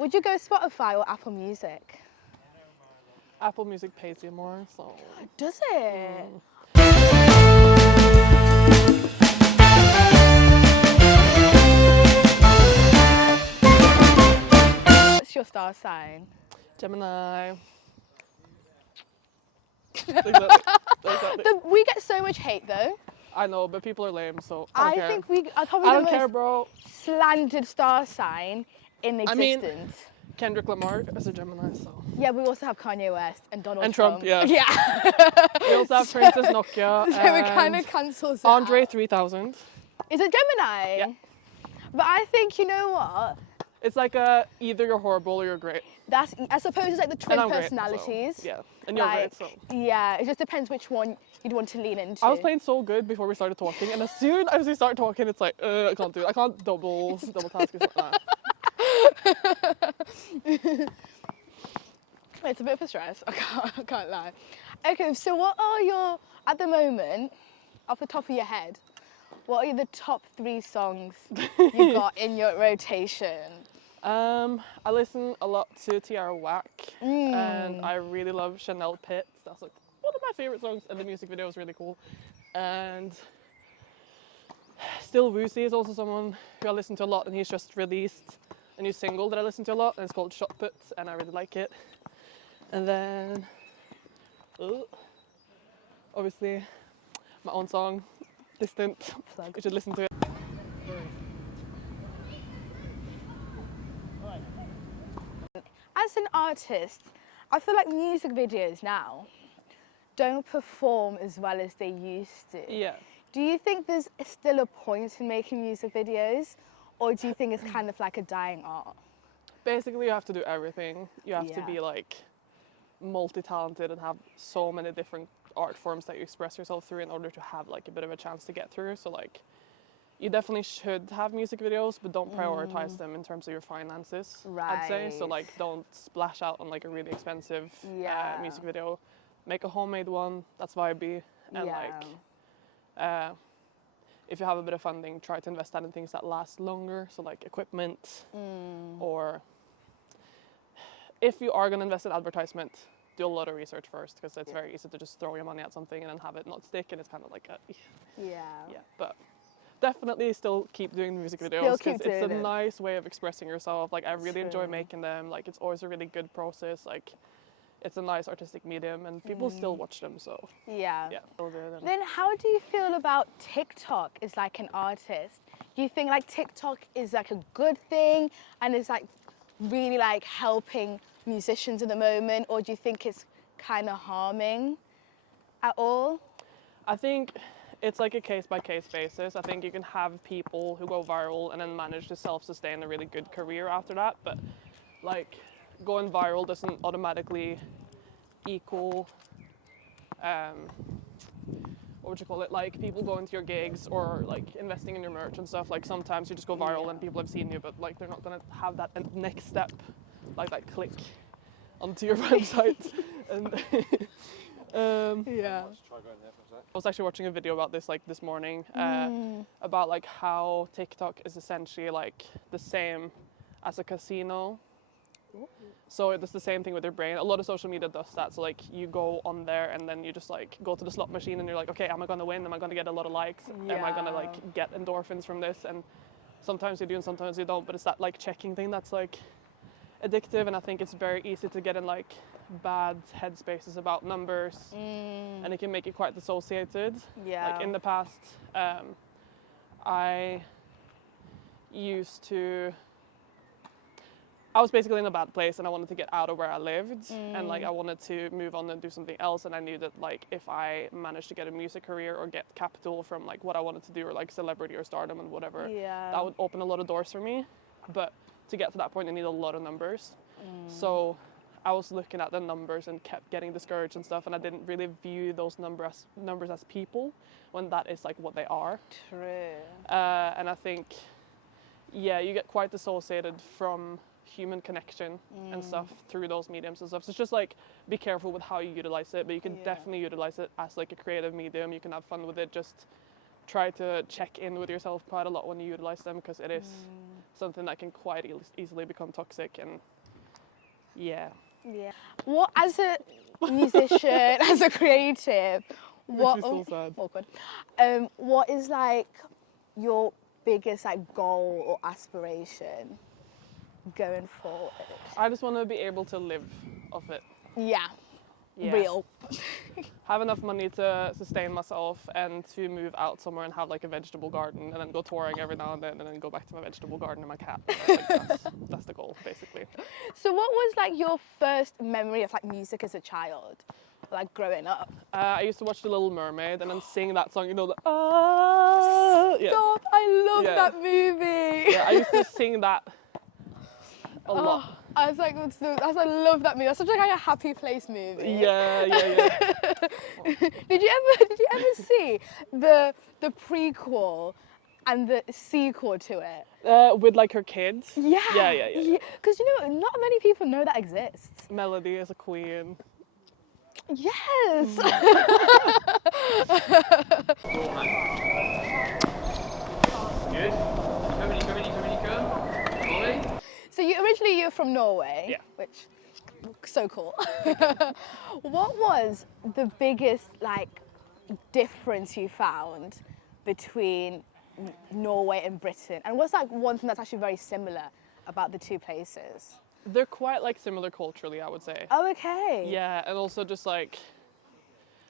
Would you go Spotify or Apple Music? Apple Music pays you more, so. Does it? What's your star sign? Gemini. We get so much hate though. I know, but people are lame, so I don't care. think we are probably I the don't care, most bro. slandered star sign in existence. I mean, Kendrick Lamar is a Gemini, so. Yeah, we also have Kanye West and Donald And Trump, yeah. Yeah. We also have Princess Nokia. So it kind of cancels out. Andre 3000. Is it Gemini? Yeah. But I think, you know what? It's like either you're horrible or you're great. I suppose it's like the twin And I'm personalities. Great, so, yeah, and you're great, so. Yeah, it just depends which one you'd want to lean into. I was playing so good before we started talking, and as soon as we start talking, it's like, I can't do it. I can't double task. It's a bit of a stress, I can't lie. Okay, so what are your, at the moment, off the top of your head, what are the top 3 songs you got in your rotation? I listen a lot to Tiara Whack, and I really love Chanel Pitts. That's like one of my favorite songs, and the music video is really cool. And Still Woozy is also someone who I listen to a lot, and he's just released a new single that I listen to a lot, and it's called Shot Put, and I really like it. And then, obviously, my own song, Distant. You should listen to it. As an artist, I feel like music videos now don't perform as well as they used to. Yeah. Do you think there's still a point in making music videos, or do you think it's kind of like a dying art? Basically, you have to do everything. You have to be like multi-talented and have so many different art forms that you express yourself through in order to have like a bit of a chance to get through. So like, you definitely should have music videos, but don't prioritize them in terms of your finances, I'd say. So like, don't splash out on like a really expensive music video. Make a homemade one that's vibey, and like, if you have a bit of funding, try to invest that in things that last longer. So like equipment, or if you are going to invest in advertisement, do a lot of research first, because it's very easy to just throw your money at something and then have it not stick, and it's kind of like a but definitely still keep doing music videos, because it's a nice way of expressing yourself. Like, I really enjoy making them. Like, it's always a really good process. Like, it's a nice artistic medium, and people still watch them, so Then how do you feel about TikTok as like an artist? Do you think like TikTok is like a good thing and is like really like helping musicians at the moment, or do you think it's kind of harming at all? I think it's like a case-by-case basis. I think you can have people who go viral and then manage to self-sustain a really good career after that, but like, going viral doesn't automatically equal what would you call it, like people going to your gigs or like investing in your merch and stuff. Like, sometimes you just go viral and people have seen you, but like, they're not gonna have that next step, like that click onto your website. And I was actually watching a video about this like this morning, about like how TikTok is essentially like the same as a casino. So it's the same thing with your brain. A lot of social media does that. So like, you go on there and then you just like go to the slot machine and you're like, okay, am I gonna win? Am I gonna get a lot of likes? Am I gonna like get endorphins from this? And sometimes you do and sometimes you don't, but it's that like checking thing that's like addictive, and I think it's very easy to get in like bad headspaces about numbers, and it can make you quite dissociated. Like, in the past, I was basically in a bad place, and I wanted to get out of where I lived, and like, I wanted to move on and do something else, and I knew that like, if I managed to get a music career or get capital from like what I wanted to do, or like celebrity or stardom and whatever, that would open a lot of doors for me. But to get to that point, you need a lot of numbers. So I was looking at the numbers and kept getting discouraged and stuff, and I didn't really view those numbers as people, when that is like what they are. True. And I think, you get quite dissociated from human connection and stuff through those mediums and stuff. So it's just like, be careful with how you utilize it, but you can definitely utilize it as like a creative medium. You can have fun with it. Just try to check in with yourself quite a lot when you utilize them, because it is something that can quite easily become toxic. And yeah. What, as a musician, as a creative, what? So sad. Awkward. What is like your biggest like goal or aspiration going forward? I just want to be able to live off it. Yeah. Real. Have enough money to sustain myself and to move out somewhere and have like a vegetable garden and then go touring every now and then go back to my vegetable garden and my cat. Like, that's the goal, basically. So what was like your first memory of like music as a child, like growing up? I used to watch The Little Mermaid and then sing that song, you know, the oh, Stop! I love that movie. Yeah, I used to sing that a lot. I was like, I love that movie. That's such like a happy place movie. Yeah. Did you ever see the prequel and the sequel to it? With like her kids? Yeah. Yeah. Because you know, not many people know that exists. Melody is a queen. Yes. Good. Come. So you're from Norway. Yeah. Which, so cool. What was the biggest like difference you found between Norway and Britain? And what's like one thing that's actually very similar about the two places? They're quite like similar culturally, I would say. Oh, okay. Yeah, and also just like,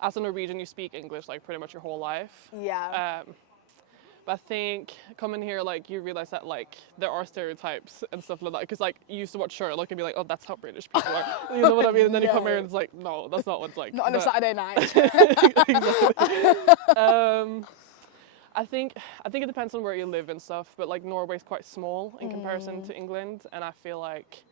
as a Norwegian, you speak English like pretty much your whole life. Yeah. But I think coming here, like, you realize that like there are stereotypes and stuff like that. Because like you used to watch Sherlock and be like, oh, that's how British people are. You know what I mean? And then you come here and it's like, no, that's not what it's like. Not on a Saturday night. Exactly. I think it depends on where you live and stuff. But like Norway's quite small in comparison to England, and I feel like.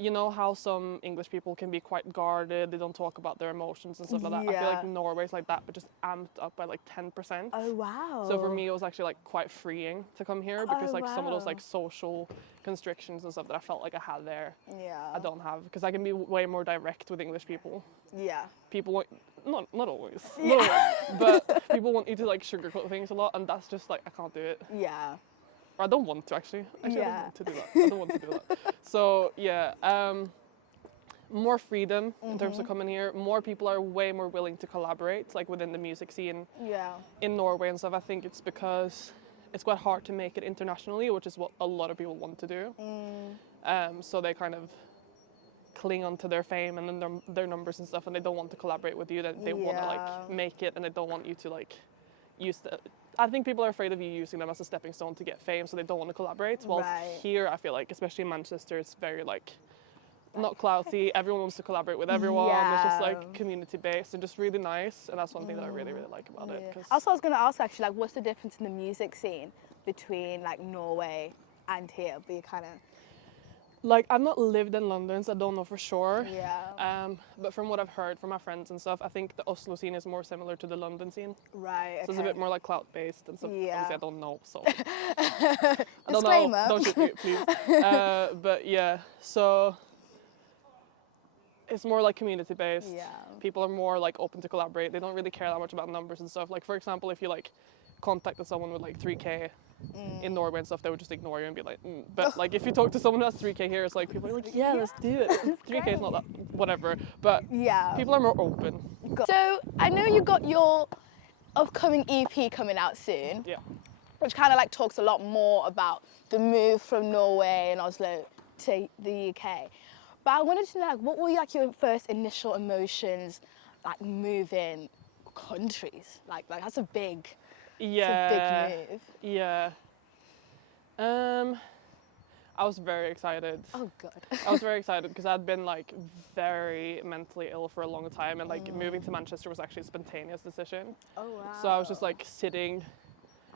You know how some English people can be quite guarded, they don't talk about their emotions and stuff like that. I feel like Norway's like that, but just amped up by like 10%. Oh, wow. So for me, it was actually like quite freeing to come here because like some of those like social constrictions and stuff that I felt like I had there, I don't have, because I can be way more direct with English people. Yeah. People want, not always, not always, but people want you to like sugarcoat things a lot, and that's just like, I can't do it. Yeah. I don't want to actually. I don't want to do that. I don't want to do that. So yeah, more freedom in terms of coming here. More people are way more willing to collaborate, like within the music scene in Norway and stuff. I think it's because it's quite hard to make it internationally, which is what a lot of people want to do. So they kind of cling on to their fame and then their numbers and stuff, and they don't want to collaborate with you. They want to like make it, and they don't want you to like use the. I think people are afraid of you using them as a stepping stone to get fame, so they don't want to collaborate. While here, I feel like, especially in Manchester, it's very like not clouty. Everyone wants to collaborate with everyone. It's just like community based and just really nice, and that's one thing that I really like about it. Also, I was going to ask actually, like, what's the difference in the music scene between like Norway and here? But you kind of. Like, I've not lived in London, so I don't know for sure. Yeah. But from what I've heard from my friends and stuff, I think the Oslo scene is more similar to the London scene. Right. So it's a bit more like clout-based and stuff. Yeah. Obviously, I don't know, so I don't Disclaimer. know. Don't shoot me, please. But yeah, so it's more like community-based. Yeah. People are more like open to collaborate. They don't really care that much about numbers and stuff. Like, for example, if you like contacted someone with like 3K. In Norway and stuff, they would just ignore you and be like, But like if you talk to someone who has 3K here, it's like people are like, yeah, let's do it. 3K is not that, whatever. But people are more open. So I know you got your upcoming EP coming out soon. Yeah. Which kind of like talks a lot more about the move from Norway and Oslo to the UK. But I wanted to know, like, what were like your first initial emotions, like moving countries? Like that's a big. It's a big move. Yeah. I was very excited. Oh, God. I was very excited because I'd been like very mentally ill for a long time, and like moving to Manchester was actually a spontaneous decision. Oh, wow. So I was just like sitting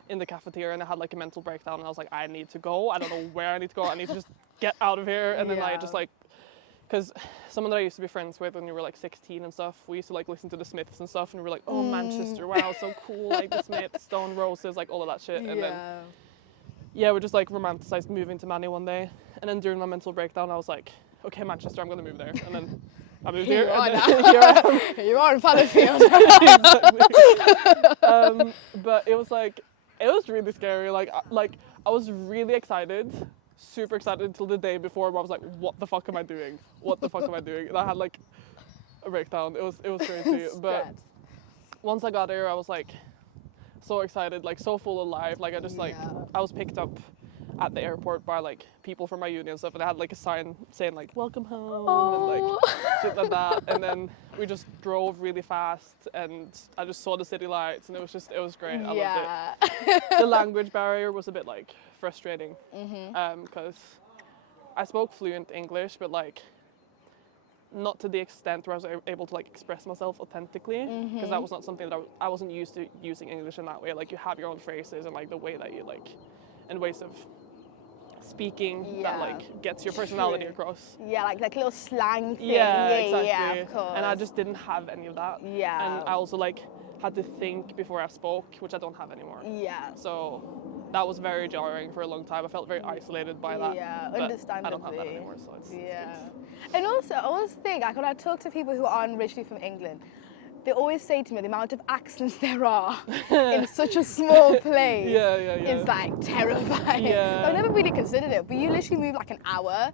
in the cafeteria and I had like a mental breakdown, and I was like, I need to go. I don't know where I need to go. I need to just get out of here. And then I just like, because someone that I used to be friends with when we were like 16 and stuff, we used to like listen to the Smiths and stuff, and we were like, oh, Manchester, wow, so cool, like the Smiths, Stone Roses, like all of that shit. And then, we just like romanticized moving to Manny one day. And then during my mental breakdown, I was like, okay, Manchester, I'm going to move there. And then I moved here. You are and now. Here I am. You are in Fallowfield. Exactly. But it was like, it was really scary. Like I was really excited, super excited until the day before where I was like, what the fuck am I doing? What the fuck am I doing? And I had like a breakdown. It was crazy. But once I got there, I was like so excited, like so full of life. Like I just like, I was picked up at the airport by like people from my uni and stuff, and I had like a sign saying like welcome home and like shit like that. And then we just drove really fast and I just saw the city lights and it was great. I loved it. The language barrier was a bit like frustrating because I spoke fluent English, but like not to the extent where I was able to like express myself authentically, because that was not something that I wasn't used to using English in that way. Like you have your own phrases and like the way that you like, and ways of speaking that like gets your personality across. Yeah, like little slang thing. Yeah, Exactly. yeah, of course. And I just didn't have any of that. Yeah. And I also like had to think before I spoke, which I don't have anymore. Yeah. So that was very jarring for a long time. I felt very isolated by that. Yeah, but understandably. I don't have that anymore, so it's And also, I always think, like when I talk to people who aren't originally from England, they always say to me the amount of accents there are in such a small place is like terrifying. I've never really considered it, but you literally move like an hour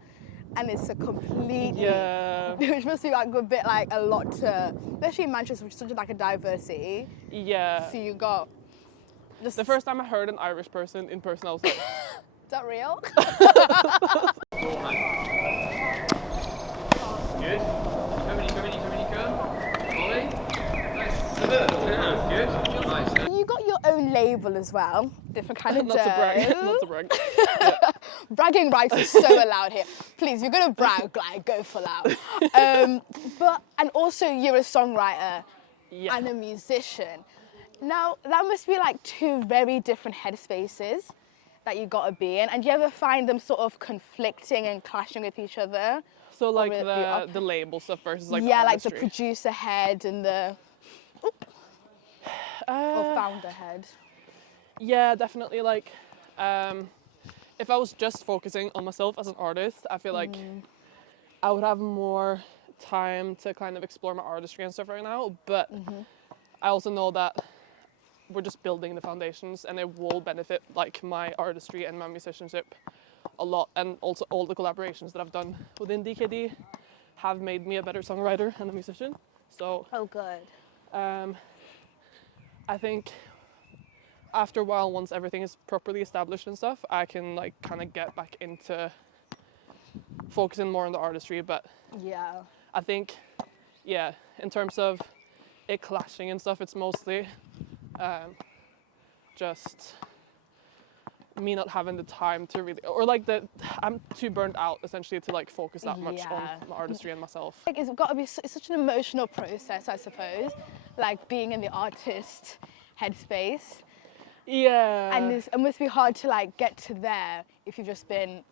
and it's a completely, which must be like a bit like a lot to, especially in Manchester, which is such like a diversity. Yeah. So you got just... The first time I heard an Irish person in person, I was like, is that real? Good. Good. Nice. You got your own label as well, different kind of Not to brag. Not to brag. Bragging rights is so allowed here. Please, you're gonna brag, like go full out. And also you're a songwriter and a musician. Now that must be like two very different headspaces that you gotta be in. And do you ever find them sort of conflicting and clashing with each other? So like the label stuff versus like the like artistry. the producer head and the or founder head. Yeah, definitely. Like, if I was just focusing on myself as an artist, I feel like I would have more time to kind of explore my artistry and stuff right now. But I also know that we're just building the foundations, and it will benefit like my artistry and my musicianship a lot. And also all the collaborations that I've done within DKD have made me a better songwriter and a musician. So good. I think after a while, once everything is properly established and stuff, I can like kind of get back into focusing more on the artistry. But I think, in terms of it clashing and stuff, it's mostly just me not having the time to really, or like I'm too burnt out essentially to like focus that much on my artistry and myself. Like it's got to be it's such an emotional process, I suppose, like being in the artist headspace. Yeah. And it must be hard to like get to there if you've just been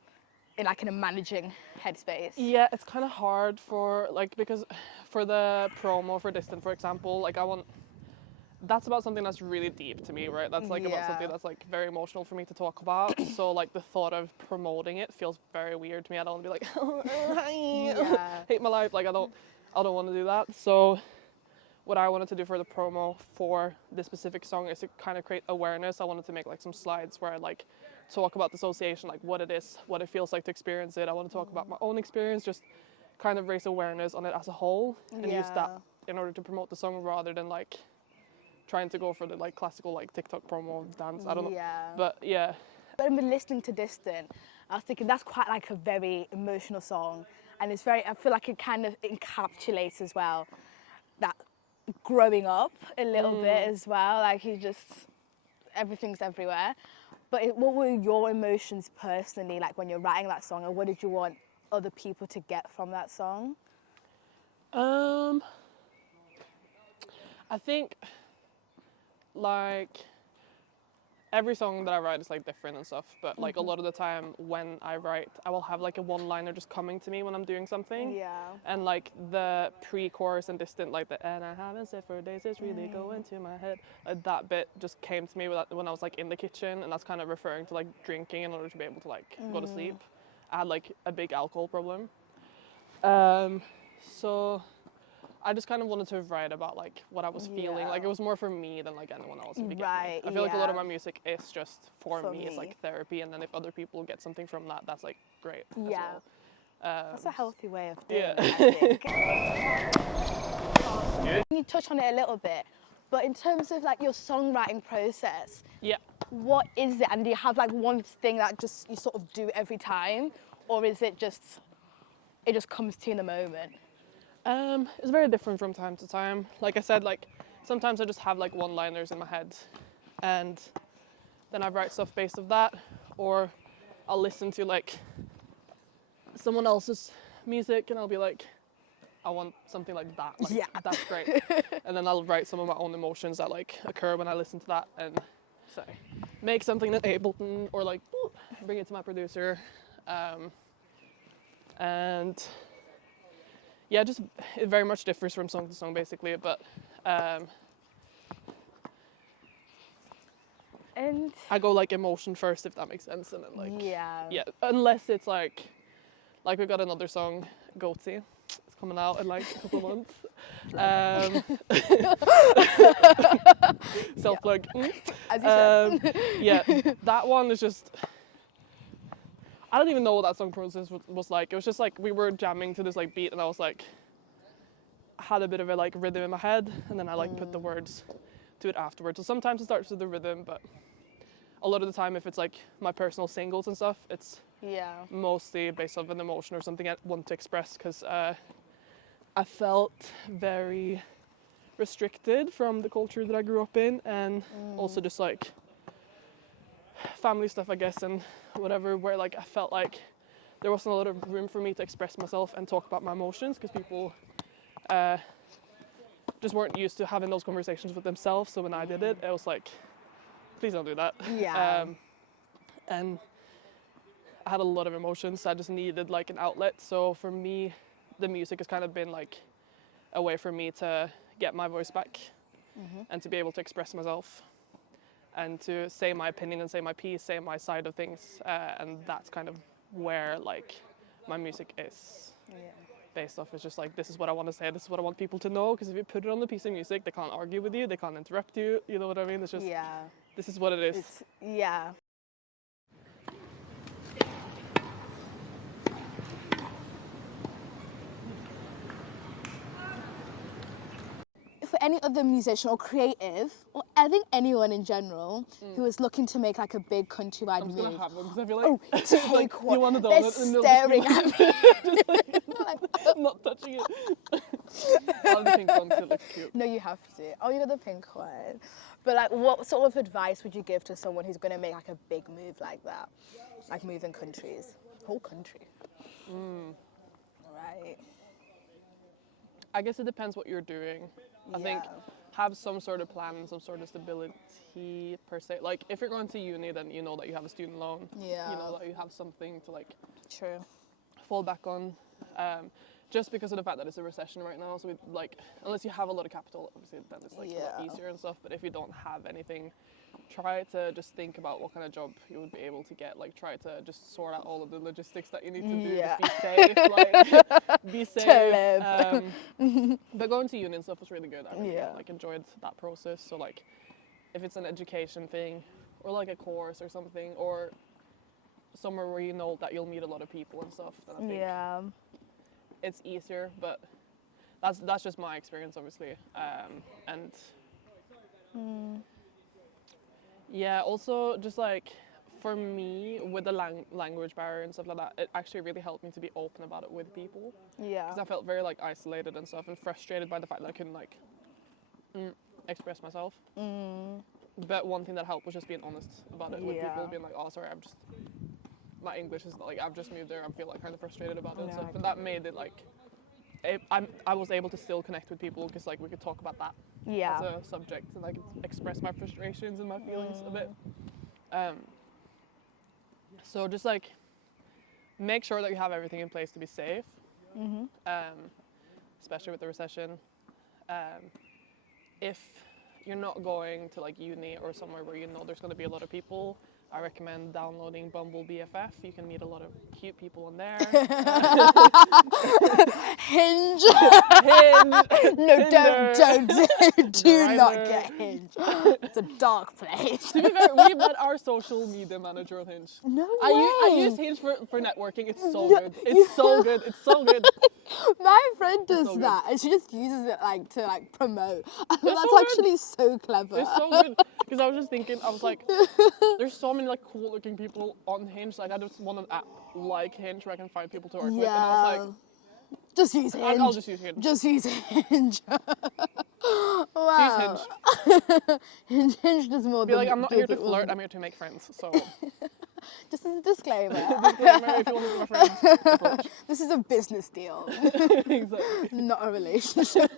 in a managing headspace. Yeah, it's kind of hard for like, because for the promo for Distant, for example, like that's about something that's really deep to me, right? That's like about something that's like very emotional for me to talk about. So like the thought of promoting it feels very weird to me. I don't want to be like, hate my life. Like I don't want to do that. So what I wanted to do for the promo for this specific song is to kind of create awareness. I wanted to make like some slides where I like talk about the association, like what it is, what it feels like to experience it. I want to talk about my own experience, just kind of raise awareness on it as a whole and use that in order to promote the song rather than like trying to go for the like classical like TikTok promo dance. I don't know. But But I've been listening to Distant. I was thinking that's quite like a very emotional song, and it's very. I feel like it kind of encapsulates as well that growing up a little bit as well. Like everything's everywhere. But what were your emotions personally like when you're writing that song, and what did you want other people to get from that song? I think like every song that I write is like different and stuff, but like a lot of the time when I write, I will have like a one-liner just coming to me when I'm doing something. And like the pre-chorus and Distant, like the "and I haven't said for days, it's really going to my head," like that bit just came to me when I was like in the kitchen, and that's kind of referring to like drinking in order to be able to like go to sleep. I had like a big alcohol problem, so I just kind of wanted to write about like what I was feeling. Like it was more for me than like anyone else. Right. I feel like a lot of my music is just for me. It's like therapy, and then if other people get something from that, that's like great. Yeah. As well. That's a healthy way of doing it, I think. You touched on it a little bit, but in terms of like your songwriting process, what is it? And do you have like one thing that just you sort of do every time, or is it just comes to you in the moment? It's very different from time to time. Like I said, like sometimes I just have like one-liners in my head, and then I write stuff based off that, or I'll listen to like someone else's music and I'll be like, I want something like that. Like, that's great. And then I'll write some of my own emotions that like occur when I listen to that, and so make something in Ableton, or like bring it to my producer. And yeah, just it very much differs from song to song basically, but and I go like emotion first, if that makes sense, and then like yeah, unless it's like we got another song, Deuces. It's coming out in like a couple of months. Self plug. As you said. Yeah, that one is just. I don't even know what that song process was like. It was just like we were jamming to this like beat, and I was like, had a bit of a like rhythm in my head, and then I like put the words to it afterwards. So sometimes it starts with the rhythm, but a lot of the time, if it's like my personal singles and stuff, it's mostly based off an emotion or something I want to express, because I felt very restricted from the culture that I grew up in, and also just like family stuff, I guess, and whatever, where like I felt like there wasn't a lot of room for me to express myself and talk about my emotions, because people just weren't used to having those conversations with themselves. So when I did it, it was like, please don't do that. And I had a lot of emotions, so I just needed like an outlet. So for me, the music has kind of been like a way for me to get my voice back and to be able to express myself and to say my opinion and say my piece, say my side of things. And that's kind of where like my music is based off. It's just like, this is what I want to say, this is what I want people to know, because if you put it on the piece of music, they can't argue with you, they can't interrupt you, you know what I mean? It's just, this is what it is. For any other musician or creative, or I think anyone in general who is looking to make like a big countrywide move. I'm gonna have one, because I feel like, take like one. You want a They're donut and staring at me. Just like, I'm not touching it. I'll have the pink one because it looks cute. No, you have to. Oh, you got the pink one. But like, what sort of advice would you give to someone who's going to make like a big move like that, like moving countries, whole country? Right. I guess it depends what you're doing. I think have some sort of plan and some sort of stability per se. Like if you're going to uni, then you know that you have a student loan. You know that you have something to like fall back on. Just because of the fact that it's a recession right now, so like unless you have a lot of capital, obviously then it's like a lot easier and stuff. But if you don't have anything, try to just think about what kind of job you would be able to get. Like try to just sort out all of the logistics that you need to do. Just be safe. Like be safe. But going to uni and stuff was really good. I really like enjoyed that process. So like if it's an education thing or like a course or something, or somewhere where you know that you'll meet a lot of people and stuff, then I think it's easier. But that's just my experience, obviously. And yeah, also just like for me with the language barrier and stuff like that, it actually really helped me to be open about it with people. Because I felt very like isolated and stuff, and frustrated by the fact that I couldn't like express myself. But one thing that helped was just being honest about it with people, being like, oh sorry, my English is like, I've just moved there, I feel like kind of frustrated about it and stuff. And that made it like I was able to still connect with people, because like we could talk about that as a subject, and I could express my frustrations and my feelings a bit. So just like make sure that you have everything in place to be safe, especially with the recession. If you're not going to like uni or somewhere where you know there's going to be a lot of people, I recommend downloading Bumble BFF. You can meet a lot of cute people on there. Hinge Hinge. No, do not get Hinge. It's a dark place. To be fair, we met our social media manager on Hinge. No way. I use Hinge for networking. It's so good. It's so good. It's so good. My friend does so that, and she just uses it like to promote. And that's so actually so clever. It's so good because I was just thinking, I was like, there's so many like cool looking people on Hinge. Like I just want an app like Hinge where I can find people to work with. And I was like, just use Hinge. I'll just use Hinge. Just use Hinge. Wow. Use Hinge does more Be than like, I'm not here to people. flirt. I'm here to make friends. So. Just as a disclaimer. Disclaimer, if you want to be my friend, approach. This is a business deal. Exactly. Not a relationship.